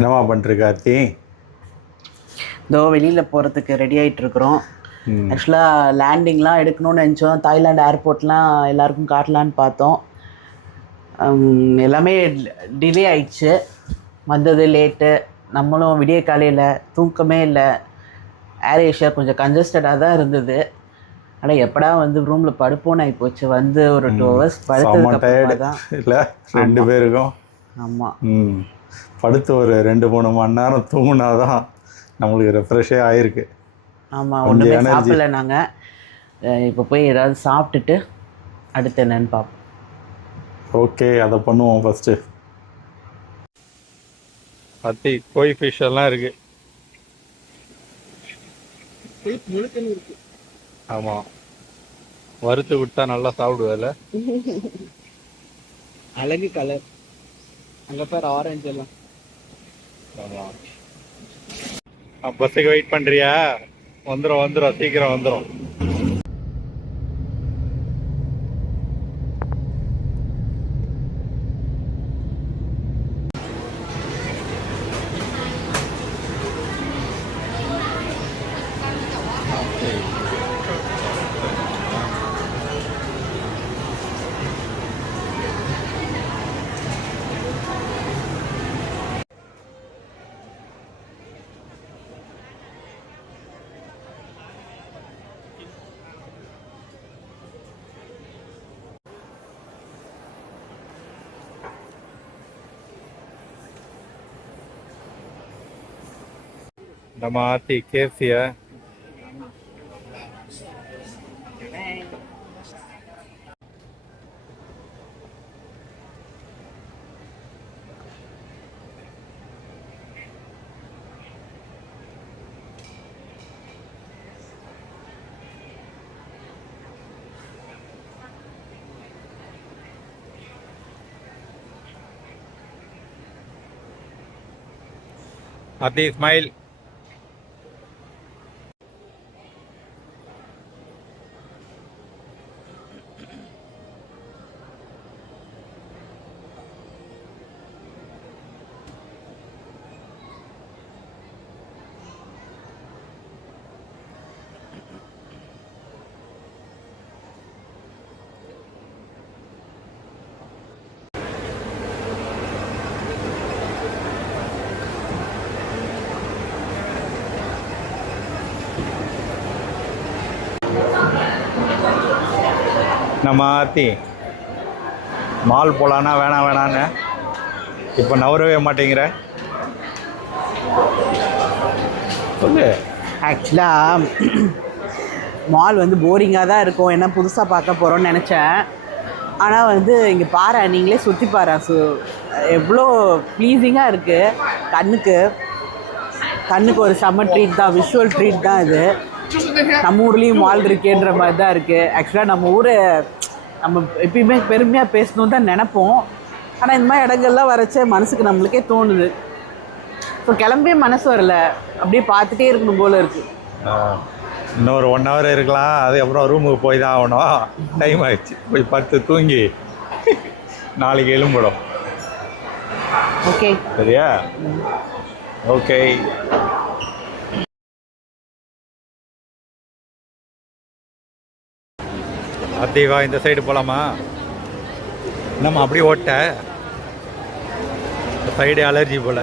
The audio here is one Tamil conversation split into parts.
என்னவா பண்ணிருக்க ஆர்த்தி? இதோ வெளியில் போகிறதுக்கு ரெடி ஆகிட்டு இருக்கிறோம். ஆக்சுவலாக லேண்டிங்லாம் எடுக்கணும்னு நினச்சோம். தாய்லாந்து ஏர்போர்ட்லாம் எல்லாருக்கும் காட்டலான்னு பார்த்தோம். எல்லாமே டிலே ஆயிடுச்சு. வந்தது லேட்டு. நம்மளும் விடிய காலையில் தூக்கமே இல்லை. ஏர் ஏஷியா கொஞ்சம் கன்ஜஸ்டடாக தான் இருந்தது. ஆனால் எப்படா வந்து ரூமில் படுப்போன்னு ஆகி போச்சு. வந்து ஒரு 2 hours படுத்ததுக்கு தான் இல்லை 2 பேருக்கும். ஆமாம், படுத்து ஒரு 2-3 மணி நேரம் தூங்கினாதான் நம்மளுக்கு ரெஃப்ரெஷ்ஷே ஆகிருக்கு. ஆமாம், ஒன்றுமே சாப்பிடல. நாங்கள் இப்போ போய் ஏதாவது சாப்பிட்டுட்டு அடுத்து என்னன்னு பார்ப்போம். ஓகே, அதை பண்ணுவோம் ஃபஸ்ட்டு. அத்தி கோய் ஃபிஷ் எல்லாம் இருக்கு. ஆமாம், வறுத்து விட்டா நல்லா சாப்பிடுவேல. அழகு கலர் அங்கே பேர் ஆரஞ்சு எல்லாம். ஆமாம், பஸ்ஸுக்கு வெயிட் பண்ணுறியா? வந்துடும் சீக்கிரம் வந்துடும். நம்ம ஆத்தி கேசியா ஆத்தி ஸ்மைல். நம்ம ஆத்தி மால் போகலான்னா வேணான்னு இப்போ நவரவே மாட்டேங்கிற. சொல்லு. ஆக்சுவலாக மால் வந்து போரிங்காக தான் இருக்கும். என்ன புதுசாக பார்க்க போகிறோன்னு நினச்சேன். ஆனால் வந்து இங்கே பாரு, நீங்களே சுற்றி பாரு. எவ்வளோ ப்ளீஸிங்காக இருக்குது கண்ணுக்கு ஒரு செம்ம ட்ரீட் தான், விஷுவல் ட்ரீட் தான் இது. நம்ம ஊர்லேயும் மால் இருக்கேன்ற மாதிரி தான் இருக்குது. ஆக்சுவலாக நம்ம ஊரை நம்ம எப்பயுமே பெருமையாக பேசணுன்னு தான் நினப்போம். ஆனால் இந்த மாதிரி இடங்கள்லாம் வரைச்ச மனசுக்கு நம்மளுக்கே தோணுது. ஸோ கிளம்பவே மனசு வரல, அப்படியே பார்த்துட்டே இருக்கணும் போல் இருக்குது. இன்னொரு 1 hour இருக்கலாம், அதுக்கப்புறம் ரூமுக்கு போய் தான் ஆகணும். டைம் ஆயிடுச்சு, போய் படுத்து தூங்கி நாளைக்கு எழும்பிடும். ஓகே, சரியா? ஓகே. அத்திவா, இந்த சைடு போகலாமா? நம்ம அப்படியே ஓட்ட இந்த சைடு அலர்ஜி போல்.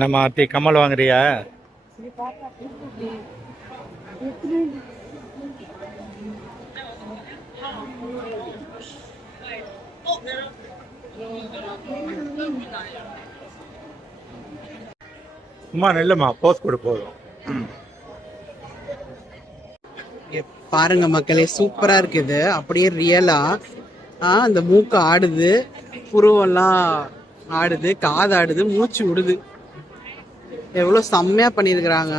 நம்ம அத்தி கம்மல் வாங்குறியா? சும்மா நெல்லுமா, போஸ் கொடு போதும். பாருங்க மக்களே, சூப்பராக இருக்குது. அப்படியே ரியலாக அந்த மூக்கு ஆடுது, புருவெல்லாம் ஆடுது, காது ஆடுது, மூச்சு விடுது. எவ்வளோ செம்மையாக பண்ணியிருக்கிறாங்க.